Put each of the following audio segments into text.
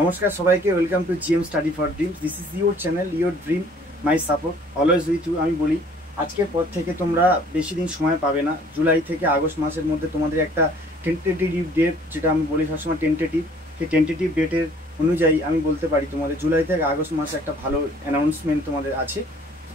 নমস্কার সবাইকে, welcome to GM study for dreams. This is your channel, your dream my support, always with you. আমি বলি আজকের পর থেকে তোমরা বেশি দিন সময় পাবে না। জুলাই থেকে আগস্ট মাসের মধ্যে তোমাদের একটা টেন্টেটিভ ডেট, যেটা আমি বলি সবসময় টেন্টেটিভ, সেই টেন্টেটিভ ডেটের অনুযায়ী আমি বলতে পারি তোমাদের জুলাই থেকে আগস্ট মাসে একটা ভালো অ্যানাউন্সমেন্ট তোমাদের আছে।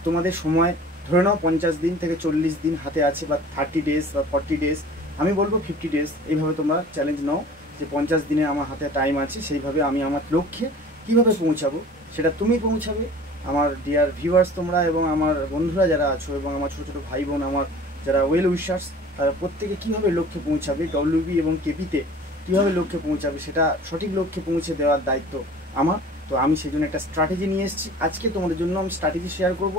তোমাদের সময় ধরে নাও 50 দিন থেকে 40 দিন হাতে আছে, বা 30 ডেজ বা 40 ডেজ, আমি বলবো 50 ডেজ। এইভাবে তোমরা চ্যালেঞ্জ নাও যে 50 দিনে আমার হাতে টাইম আছে, সেইভাবে আমি আমার লক্ষ্যে কীভাবে পৌঁছাবো সেটা তুমি পৌঁছাবে। আমার ডিয়ার ভিউয়ার্স তোমরা এবং আমার বন্ধুরা যারা আছো এবং আমার ছোটো ছোটো ভাই বোন, আমার যারা ওয়েল উইশার্স, তারা প্রত্যেকে কীভাবে লক্ষ্যে পৌঁছাবে, ডব্লিউবি এবং কেপিতে কীভাবে লক্ষ্যে পৌঁছাবে সেটা সঠিক লক্ষ্যে পৌঁছে দেওয়ার দায়িত্ব আমার। তো আমি সেই জন্য একটা স্ট্র্যাটেজি নিয়ে এসেছি আজকে তোমাদের জন্য। আমি স্ট্র্যাটেজি শেয়ার করব,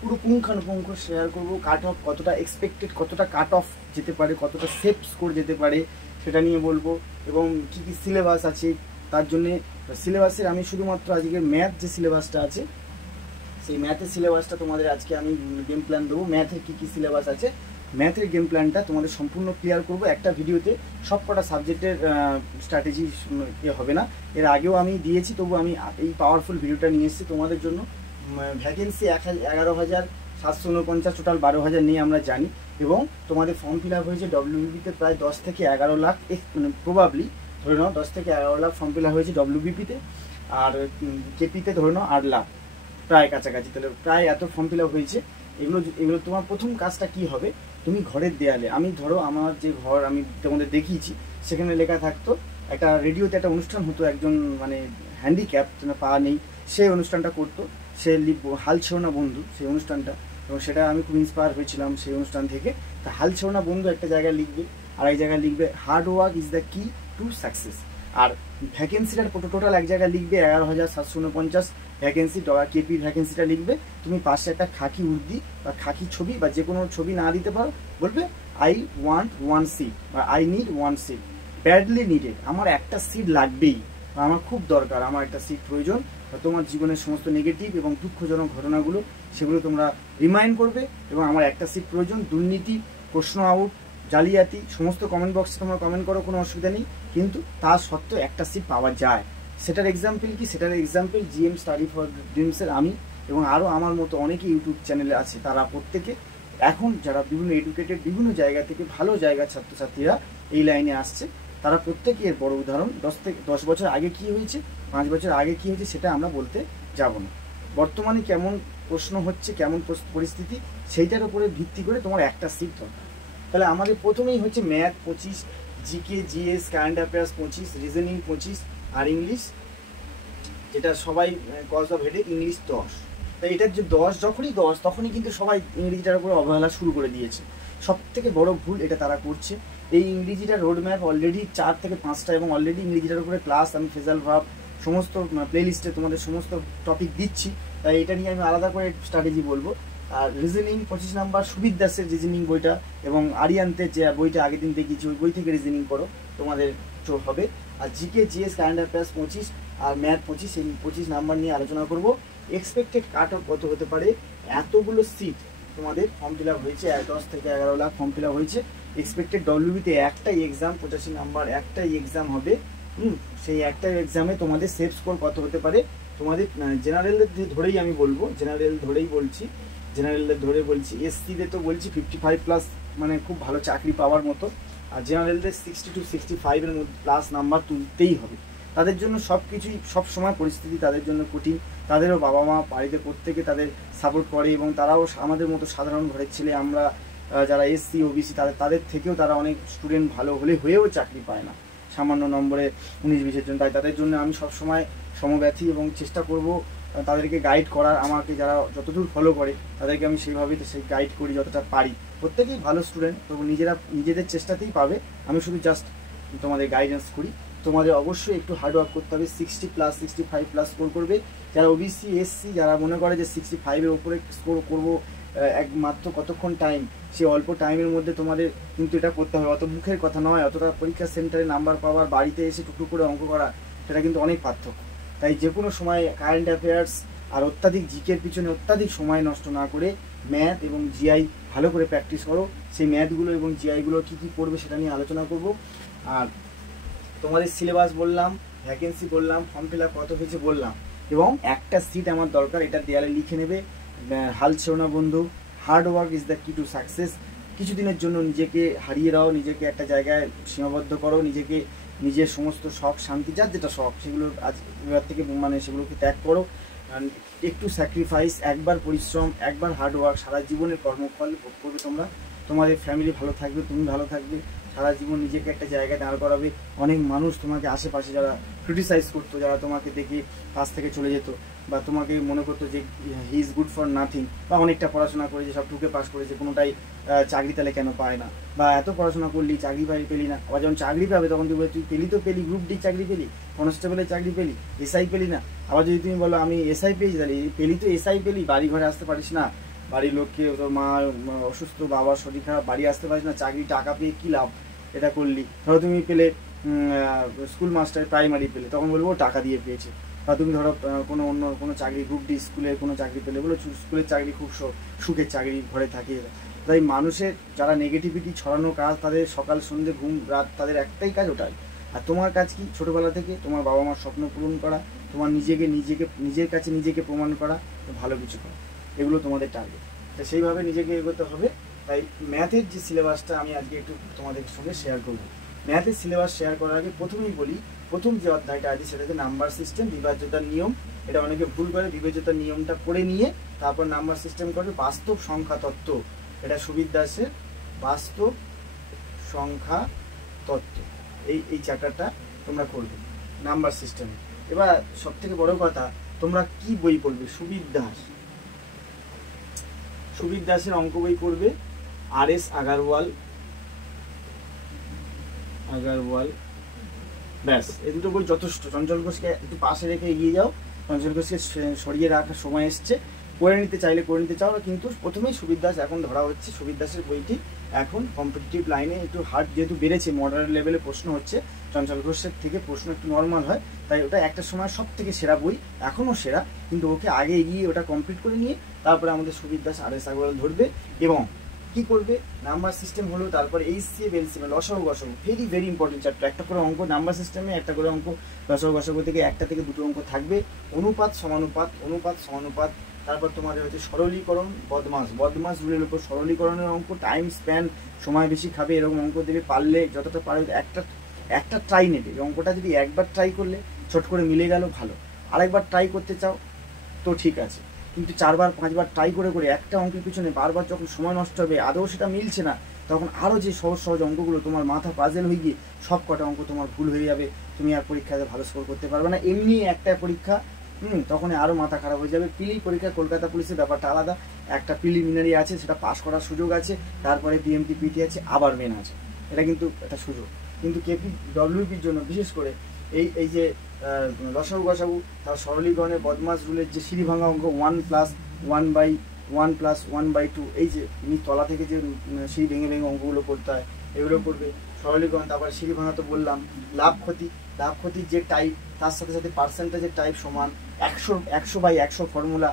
পুরো পুঙ্খানুপুঙ্খ শেয়ার করব। কাট অফ কতটা এক্সপেক্টেড, কতটা কাট অফ যেতে পারে, কতটা সেফ স্কোর যেতে পারে সেটা নিয়ে বলবো, এবং কী কী সিলেবাস আছে তার জন্যে। সিলেবাসের আমি শুধুমাত্র আজকে ম্যাথ যে সিলেবাসটা আছে, সেই ম্যাথের সিলেবাসটা তোমাদের আজকে আমি গেম প্ল্যান দেবো। ম্যাথের কী কী সিলেবাস আছে, ম্যাথের গেম প্ল্যানটা তোমাদের সম্পূর্ণ ক্লিয়ার করব একটা ভিডিওতে। সব কটা সাবজেক্টের স্ট্র্যাটেজি হবে না, এর আগেও আমি দিয়েছি, তবু আমি এই পাওয়ারফুল ভিডিওটা নিয়ে এসেছি তোমাদের জন্য। ভ্যাকেন্সি 11,749, টোটাল 12,000 নিয়ে আমরা জানি, এবং তোমাদের ফর্ম ফিল আপ হয়েছে ডব্লিউবিপিতে প্রায় 10 থেকে 11 লাখ, প্রবাবলি ধরে নাও 10 থেকে 11 লাখ ফর্ম ফিল আপ হয়েছে ডব্লিউবিপিতে, আর কেপিতে ধরে নাও 8 লাখ প্রায় কাছাকাছি। তাহলে প্রায় এত ফর্ম ফিল আপ হয়েছে। এগুলো তোমার প্রথম কাজটা কি হবে, তুমি ঘরের দেয়ালে, আমি ধরো আমার যে ঘর আমি তোমাদের দেখিয়েছি, সেখানে লেখা থাকতো, একটা রেডিওতে একটা অনুষ্ঠান হতো, একজন মানে হ্যান্ডিক্যাপ পা নেই, সেই অনুষ্ঠানটা করতো, সে লিখবো হাল ছেড়ো না বন্ধু, সেই অনুষ্ঠানটা, এবং সেটা আমি খুব ইন্সপায়ার হয়েছিলাম সেই অনুষ্ঠান থেকে। তা হাল ছেড়ো না বন্ধু একটা জায়গায় লিখবে, আর এক জায়গায় লিখবে হার্ড ওয়ার্ক ইজ দ্য কি টু সাকসেস। আর ভ্যাকেন্সিটার টোটাল এক জায়গায় লিখবে 11,749 ভ্যাকেন্সি, কেপি ভ্যাকেন্সিটা লিখবে। তুমি পাশে একটা খাকি উর্দি বা খাকি ছবি বা যে কোনো ছবি না দিতে পারো, বলবে আই ওয়ান্ট 1 সিট বা I need 1 seat, badly needed, আমার একটা সিট লাগবেই, আমার খুব দরকার, আমার একটা সিট প্রয়োজন। তোমার জীবনের সমস্ত নেগেটিভ এবং দুঃখজনক ঘটনাগুলো সেগুলো তোমরা রিমাইন্ড করবে, এবং আমার একটা সিট প্রয়োজন। দুর্নীতি, প্রশ্ন আউট, জালিয়াতি সমস্ত কমেন্ট বক্সে তোমরা কমেন্ট করো, কোনো অসুবিধা নেই, কিন্তু তা সত্ত্বেও একটা সিট পাওয়া যায়। সেটার এক্সাম্পল কি, সেটার এক্সাম্পল জিএম স্টাডি ফর ড্রিমসের আমি এবং আরও আমার মতো অনেকে ইউটিউব চ্যানেলে আছে, তারা প্রত্যেকে এখন যারা বিভিন্ন এডুকেটেড, বিভিন্ন জায়গা থেকে ভালো জায়গার ছাত্রছাত্রীরা এই লাইনে আসছে, তারা প্রত্যেকে এর বড় উদাহরণ। 10 বছর আগে কী হয়েছে, 5 বছর আগে কী হয়েছে সেটা আমরা বলতে যাব না। বর্তমানে কেমন প্রশ্ন হচ্ছে, কেমন পরিস্থিতি, সেইটার উপরে ভিত্তি করে তোমার একটা সিট দরকার। তাহলে আমাদের প্রথমেই হচ্ছে math 25, GK GS current affairs 25, reasoning 25, আর ইংলিশ, যেটা সবাই কজ অফ হেডেক, ইংলিশ 10। তাই এটার যে 10, যখনই 10 তখনই কিন্তু সবাই ইংরেজিটার উপরে অবহেলা শুরু করে দিয়েছে। সব থেকে বড় ভুল এটা তারা করছে। এই ইংরেজিটার রোডম্যাপ অলরেডি 4 থেকে 5টা, এবং অলরেডি ইংরেজিটার উপরে ক্লাস আমি ফেজাল ভাব সমস্ত প্লেলিস্টে তোমাদের সমস্ত টপিক দিচ্ছি, তাই এটা নিয়ে আমি আলাদা করে স্ট্র্যাটেজি বলবো। আর রিজনিং 25 নাম্বার, সুবিদ দাসের রিজনিং বইটা এবং আরিয়ান্তের যে বইটা আগের দিন দেখিয়েছি, ওই বই থেকে রিজনিং করো, তোমাদের হবে। আর জিকে জিএস কারেন্ট অ্যাফেয়ার্স 25 আর ম্যাথ 25, এই 25 নাম্বার নিয়ে আলোচনা করব। এক্সপেক্টেড কাট অফ কত হতে পারে, এতগুলো সিট তোমাদের ফর্ম ফিল আপ হয়েছে, 10 থেকে 11 লাখ ফর্ম ফিল আপ হয়েছে। এক্সপেক্টেড ডব্লিউবিতে একটাই এক্সাম, 85 নাম্বার একটাই এক্সাম হবে। সেই একটাই এক্সামে তোমাদের সেফ স্কোর কত হতে পারে, তোমাদের জেনারেলদের ধরেই আমি বলবো, জেনারেল ধরেই বলছি, জেনারেলদের ধরে বলছি। এসসিদের তো বলছি 55+, মানে খুব ভালো চাকরি পাওয়ার মতো। আর জেনারেলদের 60 to 65-এর মধ্যে প্লাস নাম্বার তুলতেই হবে। তাদের জন্য সব কিছুই, সব সময় পরিস্থিতি তাদের জন্য কঠিন। তাদেরও বাবা মা বাড়িতে প্রত্যেকে তাদের সাপোর্ট করে, এবং তারাও আমাদের মতো সাধারণ ঘরের ছেলে, আমরা যারা এসসি ওবিসি, তাদের থেকেও তারা অনেক স্টুডেন্ট ভালো হয়েও চাকরি পায় না সামান্য নম্বরে 19-20-এর জন্য। তাই তাদের জন্য আমি সবসময় সমব্যথী এবং চেষ্টা করব তাদেরকে গাইড করার। আমাকে যারা যতদূর ফলো করে তাদেরকে আমি সেইভাবেই সেই গাইড করি যতটা পারি। প্রত্যেকেই ভালো স্টুডেন্ট, তবু নিজেদের চেষ্টাতেই পাবে, আমি শুধু জাস্ট তোমাদের গাইডেন্স করি। তোমাদের অবশ্যই একটু হার্ডওয়ার্ক করতে হবে, 60+, 65+ স্কোর করবে। যারা ওবিসি এসসি, যারা মনে করে যে 65-এর উপরে স্কোর করবো একমাত্র কতক্ষণ টাইম, সেই অল্প টাইমের মধ্যে তোমাদের কিন্তু এটা করতে হবে। অত মুখের কথা নয়, অতটা পরীক্ষা সেন্টারে নাম্বার পাওয়ার, বাড়িতে এসে টুকটুক করে অঙ্ক করা, সেটা কিন্তু অনেক পার্থক্য। তাই যে কোনো সময় কারেন্ট অ্যাফেয়ার্স আর অত্যাধিক জিকের পিছনে অত্যাধিক সময় নষ্ট না করে ম্যাথ এবং জিআই ভালো করে প্র্যাকটিস করো। সেই ম্যাথগুলো এবং জিআইগুলো কী কী পড়বে সেটা নিয়ে আলোচনা করব। আর তোমাদের সিলেবাস বললাম, ভ্যাকেন্সি বললাম, ফর্ম ফিল আপ কত হয়েছে বললাম, এবং একটা সিট আমার দরকার, এটা দেয়ালে লিখে নেবে। হাল ছেড়ো না বন্ধু, হার্ড ওয়ার্ক ইজ দ্য কি টু সাকসেস। কিছুদিনের জন্য নিজেকে হারিয়ে দাও, নিজেকে একটা জায়গায় সীমাবদ্ধ করো, নিজেকে নিজের সমস্ত শখ শান্তি যার যেটা শখ সেগুলো আজ এবার থেকে মানে সেগুলোকে ত্যাগ করো। একটু স্যাক্রিফাইস, একবার পরিশ্রম, একবার হার্ড ওয়ার্ক, সারা জীবনের কর্মফল ভোগ করবে তোমরা। তোমাদের ফ্যামিলি ভালো থাকবে, তুমি ভালো থাকবে, সারা জীবন নিজেকে একটা জায়গায় দাঁড় করাবে। অনেক মানুষ তোমাকে আশেপাশে যারা ক্রিটিসাইজ করতো, যারা তোমাকে দেখে কাছ থেকে চলে যেত, বা তোমাকে মনে করতো যে he is good for nothing, বা অনেকটা পড়াশোনা করেছে সব টুকে পাস করেছে কোনোটাই চাকরি তাহলে কেন পায় না, বা এত পড়াশোনা করলি চাকরি পেলি না, আবার যখন চাকরি পাবে তখন তুই বলে তুই পেলি তো পেলি, গ্রুপ ডি চাকরি পেলি, কনস্টেবলের চাকরি পেলি, এসআই পেলি না। আবার যদি তুমি বলো আমি এসআই পেয়েছি, তাহলে পেলি তো এসআই পেলি, বাড়ি ঘরে আসতে পারিস না, বাড়ির লোককে তোর মা অসুস্থ, বাবার শরীর খারাপ, বাড়ি আসতে পারিস না, চাকরি টাকা পেয়ে কী লাভ এটা করলি। ধরো তুমি পেলে স্কুল মাস্টার, প্রাইমারি পেলে, তখন বলবো টাকা দিয়ে পেয়েছে। বা তুমি ধরো কোনো অন্য কোনো চাকরি, গ্রুপ ডি স্কুলের কোনো চাকরি পেলে বলো স্কুলের চাকরি খুব সুখের চাকরি, ঘরে থাকে। তাই মানুষের যারা নেগেটিভিটি ছড়ানো কাজ, তাদের সকাল সন্ধ্যে ঘুম রাত তাদের একটাই কাজ, ওটাই। আর তোমার কাজ কি? ছোটোবেলা থেকে তোমার বাবা মার স্বপ্ন পূরণ করা, তোমার নিজের কাছে নিজেকে প্রমাণ করা, ভালো কিছু করা, এগুলো তোমাদের টার্গেট। তো সেইভাবে নিজেকে এগোতে হবে। তাই ম্যাথের যে সিলেবাসটা আমি আজকে একটু তোমাদের সঙ্গে শেয়ার করবো। ম্যাথের সিলেবাস শেয়ার করার আগে প্রথমেই বলি, প্রথম যে অধ্যায়টা আছে সেটা হচ্ছে নাম্বার সিস্টেম, বিভাজ্যতার নিয়ম। এটা অনেকে ভুল করে, বিভাজ্যতার নিয়মটা পড়ে নিয়ে তারপর নাম্বার সিস্টেম করবে। বাস্তব সংখ্যা তত্ত্ব, এটা সুবির দাসের বাস্তব সংখ্যা তত্ত্ব, এই চ্যাপ্টারটা তোমরা করবে নাম্বার সিস্টেমে। এবার সব থেকে বড় কথা, তোমরা কি বই পড়বে? সুবির দাসের অঙ্ক বই পড়বে, RS আগারওয়াল, ব্যাস এই দুটো বই যথেষ্ট। চঞ্চল ঘোষকে একটু পাশে রেখে এগিয়ে যাও, চঞ্চল ঘোষকে সরিয়ে রাখার সময় এসছে। করে নিতে চাইলে করে নিতে চাও, কিন্তু প্রথমেই সুবির দাস এখন ধরা হচ্ছে। সুবির দাসের বইটি এখন কম্পিটিটিভ লাইনে একটু হার্ড যেহেতু বেড়েছে, মডারেট লেভেলে প্রশ্ন হচ্ছে, চঞ্চল ঘোষের থেকে প্রশ্ন একটু নর্মাল হয়, তাই ওটা একটা সময় সব থেকে সেরা বই, এখনও সেরা, কিন্তু ওকে আগে এগিয়ে ওটা কমপ্লিট করে নিয়ে তারপরে আমাদের সুবির দাস RS আগারওয়াল ধরবে। এবং কি করবে? নাম্বার সিস্টেম হলো, তারপরে HCF LCM, লসাগু গসাগু, ভেরি ইম্পর্টেন্ট চ্যাপ্টার। একটা করে অঙ্ক নাম্বার সিস্টেমে, একটা করে অঙ্ক লসাগু গসাগু থেকে, একটা থেকে দুটো অঙ্ক থাকবে। অনুপাত সমানুপাত, তারপর তোমাদের হচ্ছে সরলীকরণ, বদমাস রুলের উপর সরলীকরণের অঙ্ক, টাইম স্প্যান, সময় বেশি খাবে এরকম অঙ্ক দেবে। পারলে যতটা পারবে একটা ট্রাই নেবে। অঙ্কটা যদি একবার ট্রাই করলে চট করে মিলে গেল ভালো, আরেকবার ট্রাই করতে চাও তো ঠিক আছে, কিন্তু 4বার 5বার ট্রাই করে একটা অঙ্কের পিছনে বারবার যখন সময় নষ্ট হবে, আদৌ সেটা মিলছে না, তখন আরও যে সহজ অঙ্কগুলো তোমার মাথা পাজেল হয়ে গিয়ে সব কটা অঙ্ক তোমার ভুল হয়ে যাবে, তুমি আর পরীক্ষাতে ভালো স্কোর করতে পারবে না। এমনি একটা পরীক্ষা তখন আরও মাথা খারাপ হয়ে যাবে। পিলি পরীক্ষা কলকাতা পুলিশের ব্যাপারটা আলাদা, একটা প্রিলিমিনারি আছে, সেটা পাস করার সুযোগ আছে, তারপরে PMT PT আছে, আবার মেন আছে, এটা কিন্তু একটা সুযোগ। কিন্তু KPWPর জন্য বিশেষ করে এই যে লসাগু গসাগু, তার সরলীকরণের, বদমাস রুলের যে সিঁড়ি ভাঙা অঙ্ক 1+1/1+1/2, এই যে তলা থেকে যে সিঁড়ি ভেঙে অঙ্কগুলো করতে হয়, এগুলো করবে। সরলীকরণ, তারপরে সিঁড়ি ভাঙা তো বললাম। লাভ ক্ষতির যে টাইপ, তার সাথে সাথে পার্সেন্টেজের টাইপ সমান, 100/100 ফর্মুলা।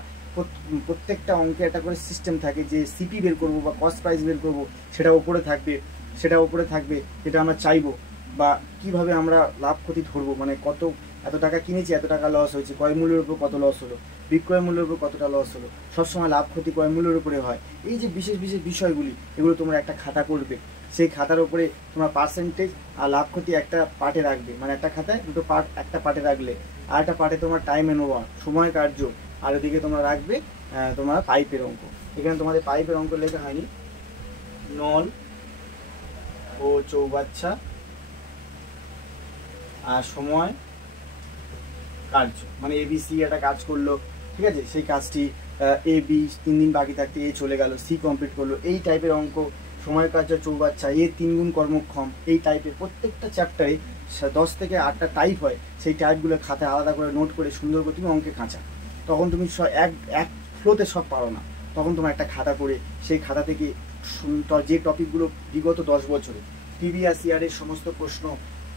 প্রত্যেকটা অঙ্কে একটা করে সিস্টেম থাকে, যে CP বের করবো বা কস্ট প্রাইস বের করবো, সেটা ওপরে থাকবে যেটা আমরা চাইবো, বা কিভাবে আমরা লাভ ক্ষতি ধরবো, মানে এত টাকা কিনেছি, এত টাকা লস হয়েছে, ক্রয় মূল্যের উপর কত লস হলো, বিক্রয় মূল্যের উপর কতটা লস হলো। সবসময় লাভ ক্ষতি ক্রয় মূল্যের উপরে হয়। এই যে বিশেষ বিষয়গুলি, এগুলো তোমরা একটা খাতা করবে। সেই খাতার উপরে তোমার পার্সেন্টেজ আর লাভ ক্ষতি একটা পার্টে রাখবে, মানে একটা খাতায় দুটো পার্ট, একটা পার্টে রাখলে আর একটা পার্টে তোমার টাইম অ্যান্ড ওয়ার্ক, সময় কার্য, আর ওদিকে তোমরা রাখবে তোমার পাইপের অঙ্ক। এখানে তোমাদের পাইপের অঙ্ক লেখা হয়নি, নল ও চৌবাচ্চা আর সময় কার্য, মানে ABC একটা কাজ করলো, ঠিক আছে, সেই কাজটি AB 3 দিন বাকি থাকতে A চলে গেল, C কমপ্লিট করলো, এই টাইপের অঙ্ক। সময় কার্য চৌবাচ্চা, A 3 গুণ কর্মক্ষম, এই টাইপের প্রত্যেকটা চ্যাপ্টারে 10 থেকে 8টা টাইপ হয়। সেই টাইপগুলো খাতায় আলাদা করে নোট করে সুন্দর করে তুমি অঙ্কে খাঁচা। তখন তুমি এক ফ্লোতে সব পারো না, তখন তোমার একটা খাতা করে সেই খাতা থেকে যে টপিকগুলো বিগত 10 বছরে প্রিভিয়াস ইয়ারের সমস্ত প্রশ্ন,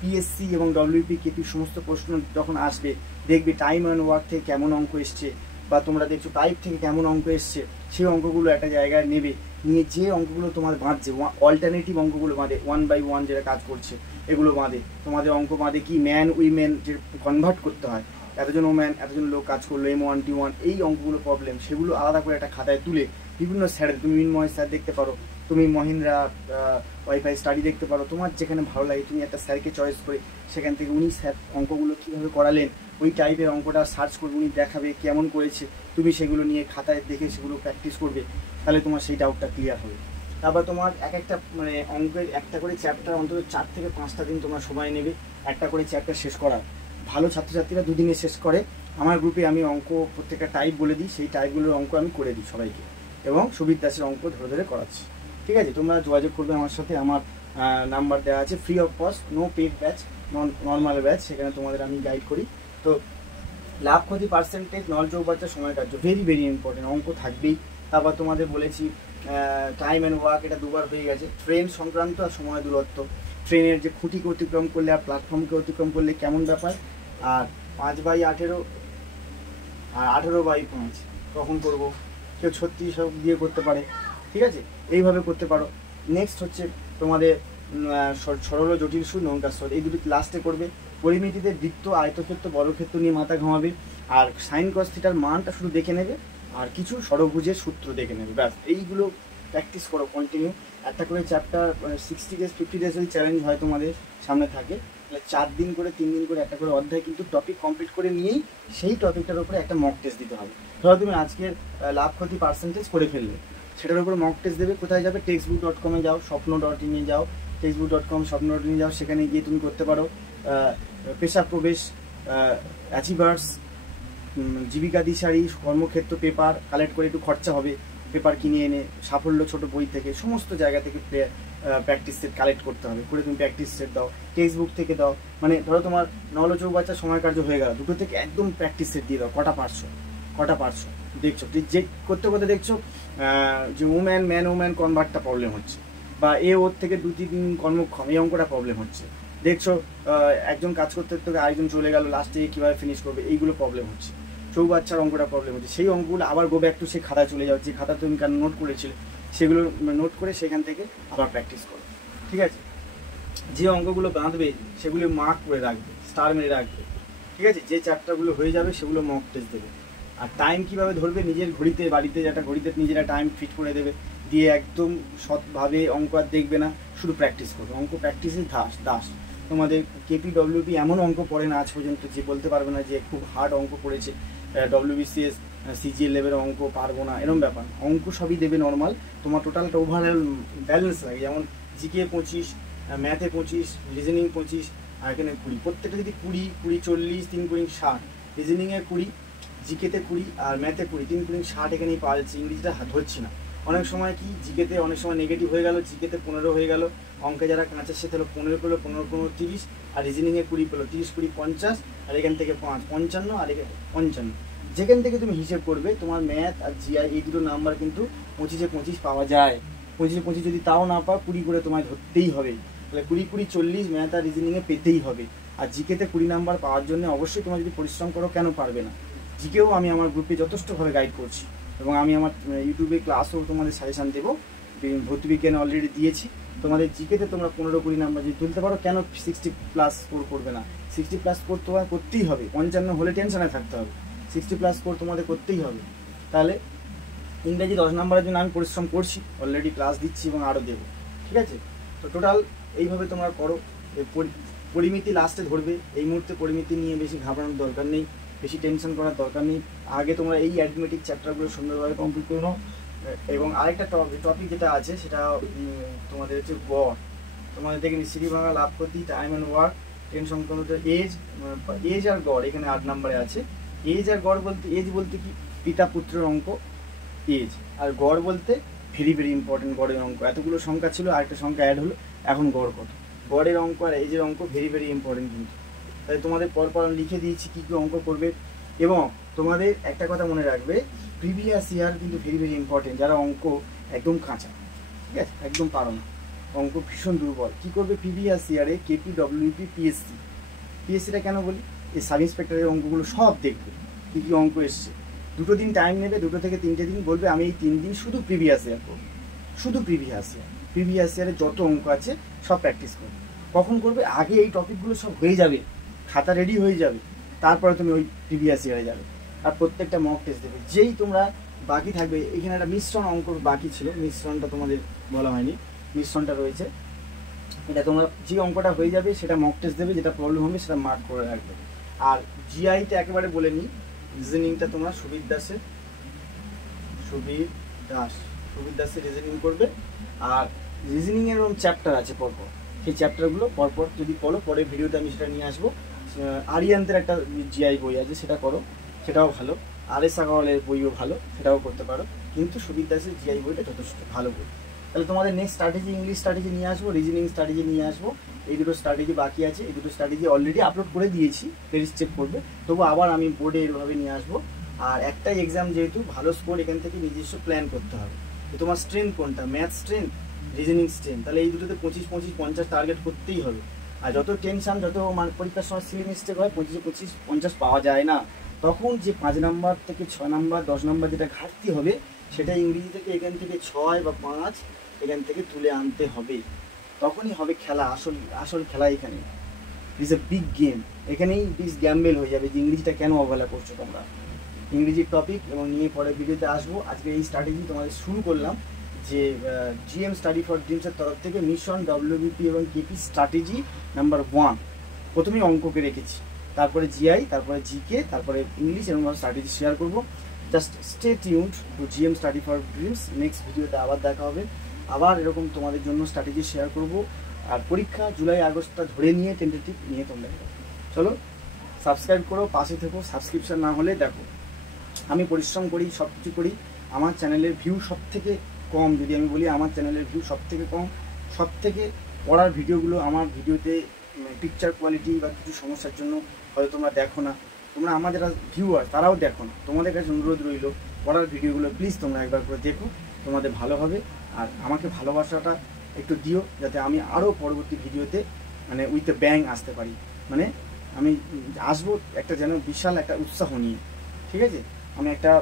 PSC এবং WP KP সমস্ত প্রশ্ন যখন আসবে, দেখবে টাইম অ্যান্ড ওয়ার্ক থেকে কেমন অঙ্ক এসছে, বা তোমরা দেখছো টাইপ থেকে কেমন অঙ্ক এসছে, সেই অঙ্কগুলো একটা জায়গায় নেবে, নিয়ে যে অঙ্কগুলো তোমার বাঁধছে, অল্টারনেটিভ অঙ্কগুলো বাঁধে, 1/1 যেটা কাজ করছে, এগুলো বাঁধে, তোমাদের অঙ্ক বাঁধে কি ম্যান উইমেন যে কনভার্ট করতে হয়, এতজন ওম্যান এতজন লোক কাজ করলো, M1 T1, এই অঙ্কগুলো প্রবলেম, সেগুলো আলাদা করে একটা খাতায় তুলে বিভিন্ন স্যারের, তুমি মিনময় স্যার দেখতে পারো, তুমি মহিন্দ্রা ওয়াইফাই স্টাডি দেখতে পারো, তোমার যেখানে ভালো লাগে তুমি একটা স্যারকে চয়েস করে সেখান থেকে উনি স্যার অঙ্কগুলো কীভাবে করালেন ওই টাইপের অঙ্কটা সার্চ করবে, উনি দেখাবে কেমন করেছে, তুমি সেগুলো নিয়ে খাতায় দেখে সেগুলো প্র্যাকটিস করবে, তাহলে তোমার সেই ডাউটটা ক্লিয়ার হবে। তারপর তোমার এক একটা মানে অঙ্কের একটা করে চ্যাপ্টার অন্তত 4 থেকে 5টা দিন তোমার সময় নেবে একটা করে চ্যাপ্টার শেষ করার। ভালো ছাত্রছাত্রীরা 2 দিনে শেষ করে। আমার গ্রুপে আমি অঙ্ক প্রত্যেকটা টাইপ বলে দিই, সেই টাইপগুলোর অঙ্ক আমি করে দিই সবাইকে, এবং সুবির দাসের অঙ্ক ধরে ধরে করাচ্ছি। ঠিক আছে, তোমরা যোগাযোগ করবে আমার সাথে, আমার নাম্বার দেওয়া আছে, free of cost, no paid batch, normal batch, সেখানে তোমাদের আমি গাইড করি। তো লাভ ক্ষতি পার্সেন্টেজ, নল চৌবাচ্চা, সময় কার্য, ভেরি ভেরি ইম্পর্টেন্ট, অঙ্ক থাকবেই। তারপর তোমাদের বলেছি টাইম অ্যান্ড ওয়ার্ক, এটা 2বার হয়ে গেছে। ট্রেন সংক্রান্ত আর সময় দূরত্ব, ট্রেনের যে খুঁটিকে অতিক্রম করলে আর প্ল্যাটফর্মকে অতিক্রম করলে কেমন ব্যাপার, আর 5/18 আর 18/5 কখন করবো, কেউ 36 দিয়ে করতে পারে, ঠিক আছে, এইভাবে করতে পারো। নেক্সট হচ্ছে তোমাদের সরল ও জটিল সুদ, নৌকাস্বর, এই দুটি লাস্টে করবে। পরিমিতিতে বৃত্ত, আয়তক্ষেত্র, বর্গক্ষেত্র নিয়ে মাথা ঘামাবে, আর সাইন কস থিটার মানটা শুধু দেখে নেবে, আর কিছু ষড়ভুজের সূত্র দেখে নেবে, ব্যাস। এইগুলো প্র্যাকটিস করো কন্টিনিউ, একটা করে চ্যাপ্টার 60 ডেজ 50 ডেজ যদি চ্যালেঞ্জ হয় তোমাদের সামনে থাকে, তাহলে 4 দিন করে 3 দিন করে একটা করে অধ্যায় কিন্তু টপিক কমপ্লিট করে নিয়েই সেই টপিকটার উপরে একটা মক টেস্ট দিতে হবে। ধরো তুমি আজকের লাভ ক্ষতি পার্সেন্টেজ করে ফেললে, সেটার উপর মক টেস্ট দেবে। কোথায় যাবে? textbook.com-এ যাও, স্বপ্ন.in-এ যাও, textbook.com স্বপ্ন.in-এ যাও, সেখানে গিয়ে তুমি করতে পারো পেশা প্রবেশ, অ্যাচিভার্স, জীবিকা দিশারি, কর্মক্ষেত্র পেপার কালেক্ট করে, একটু খরচা হবে, পেপার কিনে এনে সাফল্য ছোট বই থেকে সমস্ত জায়গা থেকে প্র্যাকটিস সেট কালেক্ট করতে হবে, করে তুমি প্র্যাকটিস সেট দাও, টেক্সট বুক থেকে দাও। মানে ধরো তোমার নল চৌবাচ্চা সময় কার্য হয়ে গেল, দুটো থেকে একদম প্র্যাকটিস সেট দিয়ে দাও, কটা পারছো দেখছো, যে করতে করতে দেখছো যে ম্যান ওম্যান কনভার্টটা প্রবলেম হচ্ছে, বা ওর থেকে 2-3 কর্মক্ষম, এই অঙ্কটা প্রবলেম হচ্ছে, দেখছো একজন কাজ করতে করতে আরেকজন চলে গেল, লাস্টে কীভাবে ফিনিশ করবে, এইগুলো প্রবলেম হচ্ছে। চৌবাচ্চার অঙ্কটা প্রবলেম হচ্ছে, সেই অঙ্কগুলো আবার গো ব্যাক টু সেই খাতায় চলে যাও, যে খাতা তুমি নোট করেছিলে সেগুলো নোট করে সেখান থেকে আবার প্র্যাকটিস করো, ঠিক আছে। যে অঙ্কগুলো বাঁধবে সেগুলো মার্ক করে রাখবে, স্টার মেরে রাখবে, ঠিক আছে। যে চ্যাপ্টারগুলো হয়ে যাবে সেগুলো মক টেস্ট দেবে। আর টাইম কীভাবে ধরবে, নিজের ঘড়িতে, বাড়িতে একটা ঘড়িতে নিজেরা টাইম ফিট করে দেবে, দিয়ে একদম সৎভাবে অঙ্ক আর দেখবে না, শুধু প্র্যাকটিস করবে। অঙ্ক প্র্যাকটিসই দাস। তোমাদের KPWP এমন অঙ্ক পড়ে না আজ পর্যন্ত যে বলতে পারবে না যে খুব হার্ড অঙ্ক পড়েছে, WBCS CGL লেভেলের অঙ্ক পারবো না, এরকম ব্যাপার। অঙ্ক সবই দেবে নর্মাল, তোমার টোটালটা ওভারঅল ব্যালেন্স লাগে। যেমন জিকে 25, ম্যাথে 25, রিজনিং 25, আর এখানে 20, প্রত্যেকটা যদি 20, 20, 40, 3 × 60, রিজনিংয়ে 20, জিকেতে 20, আর ম্যাথে 20, 3 × 60 এখানেই পাওয়া যাচ্ছে। ইংরেজিটা ধরছি না, অনেক সময় কি জিকেতে অনেক সময় নেগেটিভ হয়ে গেল, জিকেতে 15 হয়ে গেল, অঙ্কে যারা কাঁচা সে হলো 15 পেলো, 15 30, আর রিজনিংয়ে 20 পেলো, 30 20 50, আর এখান থেকে 5 55, আর এখানে 55। যেখান থেকে তুমি হিসেব করবে তোমার ম্যাথ আর জিআই এই দুটো নাম্বার কিন্তু 25-এ 25 পাওয়া যায়। 25-এ 25 যদি তাও না পাও, 20 করে তোমায় ধরতেই হবে। তাহলে 20 20 40 ম্যাথ আর রিজনিংয়ে পেতেই হবে। আর জিকেতে 20 নাম্বার পাওয়ার জন্য অবশ্যই তোমার যদি পরিশ্রম করো, কেন পারবে না। জিকেও আমি আমার গ্রুপে যথেষ্টভাবে গাইড করছি, এবং আমি আমার ইউটিউবে ক্লাসও তোমাদের সাজেশান দেবো, ভৌতবিজ্ঞানে অলরেডি দিয়েছি। তোমাদের জিকেতে তোমরা 15-20 নাম্বার যদি তুলতে পারো, কেন 60+ স্কোর করবে না? 60+ স্কোর তোমার করতেই হবে, 55 হলে টেনশনে থাকতে হবে, 60+ স্কোর তোমাদের করতেই হবে। তাহলে ইংরেজি 10 নাম্বারের জন্য আমি পরিশ্রম করছি, অলরেডি ক্লাস দিচ্ছি এবং আরও দেবো, ঠিক আছে। তো টোটাল এইভাবে তোমরা করো। পরিমিতি লাস্টে ধরবে, এই মুহূর্তে পরিমিতি নিয়ে বেশি ঘাবড়ানোর দরকার নেই, বেশি টেনশন করার দরকার নেই। আগে তোমরা এই অ্যারিথমেটিক চ্যাপ্টারগুলো সুন্দরভাবে কমপ্লিট করে নাও। এবং আরেকটা টপিক যেটা আছে সেটা তোমাদের হচ্ছে গড়। তোমাদের দেখে সিঁড়ি ভাঙা, লাভ ক্ষতি, টাইম অ্যান্ড ওয়ার্ক, ট্রেন সংক্রান্ত, এজ আর গড় এখানে 8 নম্বরে আছে। এজ আর গড় বলতে, এজ বলতে কি পিতা পুত্রের অঙ্ক এজ, আর গড় বলতে ভেরি ভেরি ইম্পর্টেন্ট গড়ের অঙ্ক। এতগুলো সংখ্যা ছিল, আরেকটা সংখ্যা অ্যাড হলো, এখন গড় কত। গড়ের অঙ্ক আর এজের অঙ্ক ভেরি ভেরি ইম্পর্টেন্ট কিন্তু। তাই তোমাদের পরপর আমি লিখে দিয়েছি কী কী অঙ্ক করবে। এবং তোমাদের একটা কথা মনে রাখবে, প্রিভিয়াস ইয়ার কিন্তু ভেরি ভেরি ইম্পর্টেন্ট। যারা অঙ্ক একদম কাঁচা, ঠিক আছে, একদম পারো না, অঙ্ক ভীষণ দুর্বল, কী করবে? প্রিভিয়াস ইয়ারে KPWP পিএসসিটা কেন বলি, এই সাব ইন্সপেক্টরের অঙ্কগুলো সব দেখবে, কী কী অঙ্ক এসছে। 2 দিন টাইম নেবে, 2 থেকে 3টে দিন, বলবে আমি এই 3 দিন শুধু প্রিভিয়াস ইয়ার করবো, শুধু প্রিভিয়াস ইয়ারে যত অঙ্ক আছে সব প্র্যাকটিস করবে। কখন করবে? আগে এই টপিকগুলো সব হয়ে যাবে, খাতা রেডি হয়ে যাবে, তারপরে তুমি ওই প্রিভিয়াস ইয়ারে যাবে আর প্রত্যেকটা মক টেস্ট দেবে। যেই তোমরা বাকি থাকবে, এখানে একটা মিশ্রণ অঙ্ক বাকি ছিল, মিশ্রণটা তোমাদের বলা হয়নি, মিশ্রণটা রয়েছে। এটা তোমরা যে অঙ্কটা হয়ে যাবে সেটা মক টেস্ট দেবে, যেটা প্রবলেম হবে সেটা মার্ক করে রাখবে। আর জিআইটা একেবারে বলে নিই, রিজনিংটা তোমরা সুবীর দাসের রিজনিং করবে। আর রিজনিংয়ের এরকম চ্যাপ্টার আছে পরপর, সেই চ্যাপ্টারগুলো পরপর যদি করো, পরের ভিডিওতে আমি সেটা নিয়ে আসবো। আরিয়ান্তের একটা জিআই বই আছে, সেটা করো, সেটাও ভালো। আর.এস. আগরওয়ালের বইও ভালো, সেটাও করতে পারো। কিন্তু সুবীর দাসের জিআই বইটা যথেষ্ট ভালো বই। তাহলে তোমাদের নেক্সট স্ট্র্যাটেজি, ইংলিশ স্ট্র্যাটেজি নিয়ে আসবো, রিজনিং স্ট্র্যাটেজি নিয়ে আসবো। এই দুটো স্ট্র্যাটেজি বাকি আছে, এই দুটো স্ট্র্যাটেজি অলরেডি আপলোড করে দিয়েছি, প্লিজ চেক করবে। তবু আবার আমি বোর্ডে এরভাবে নিয়ে আসবো। আর একটাই এক্সাম, যেহেতু ভালো স্কোর এখান থেকে নিজস্ব প্ল্যান করতে হবে। তো তোমার স্ট্রেংথ কোনটা? Math strength, reasoning strength. তাহলে এই দুটোতে 25-50 টার্গেট করতেই হবে। আর যত টেনশন, যত পরীক্ষার সময় সিলি মিস্টেক হয়, 25-50 পাওয়া যায় না, তখন যে 5 নাম্বার থেকে 6 নাম্বার 10 নাম্বার যেটা ঘাটতি হবে, সেটা ইংরেজি থেকে এখান থেকে 6 বা 5 এখান থেকে তুলে আনতে হবে। তখনই হবে খেলা, আসল খেলা এখানে। It's a big game. এখানেই বিগ গ্যাম্বেল হয়ে যাবে যে ইংরেজিটা কেন অবহেলা করছো তোমরা। ইংরেজির টপিক এবং নিয়ে পরে ভিডিওতে আসবো। আজকে এই স্ট্র্যাটেজি তোমাদের শুরু করলাম, যে জিএম স্টাডি ফর ড্রিমসের তরফ থেকে মিশন, ডব্লিউবিপি এবং কেপি স্ট্র্যাটেজি নাম্বার 1। প্রথমেই অঙ্ককে রেখেছি, তারপরে জিআই, তারপরে জিকে, তারপরে ইংলিশ, এবং স্ট্র্যাটেজি শেয়ার করবো। Just stay tuned to GM study for dreams. Next ভিডিওতে আবার দেখা হবে, আবার এরকম তোমাদের জন্য স্ট্র্যাটেজি শেয়ার করবো। আর পরীক্ষা জুলাই আগস্টটা ধরে নিয়ে টেন্টেটিভ নিয়ে তোমরা চলো, সাবস্ক্রাইব করো, পাশে থেকো। সাবস্ক্রিপশন না হলে দেখো, আমি পরিশ্রম করি, সব কিছু করি, আমার চ্যানেলের ভিউ সব থেকে কম। যদি আমি বলি, আমার চ্যানেলের ভিউ সব থেকে কম। সব থেকে পড়ার ভিডিওগুলো আমার ভিডিওতে পিকচার কোয়ালিটি বা কিছু সমস্যার জন্য হয়তো তোমরা দেখো না। তোমরা আমার যারা ভিউয়ার তারাও দেখো না। তোমাদের কাছে অনুরোধ রইল, পড়ার ভিডিওগুলো প্লিজ তোমরা একবার করে দেখো, তোমাদের ভালো হবে। আর আমাকে ভালোবাসাটা একটু দিও, যাতে আমি আরও পরবর্তী ভিডিওতে উইথ এ ব্যাং আসতে পারি। আমি আসবো একটা যেন বিশাল একটা উৎসাহ নিয়ে, ঠিক আছে? আমি একটা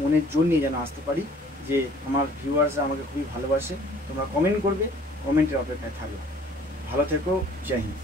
মনের জোর নিয়ে যেন আসতে পারি, যে আমার ভিউয়ার্সরা আমাকে খুবই ভালোবাসে। তোমরা কমেন্ট করবে, কমেন্টের অপেক্ষায় থাকবে। ভালো থেকো, জয় হিন্দ।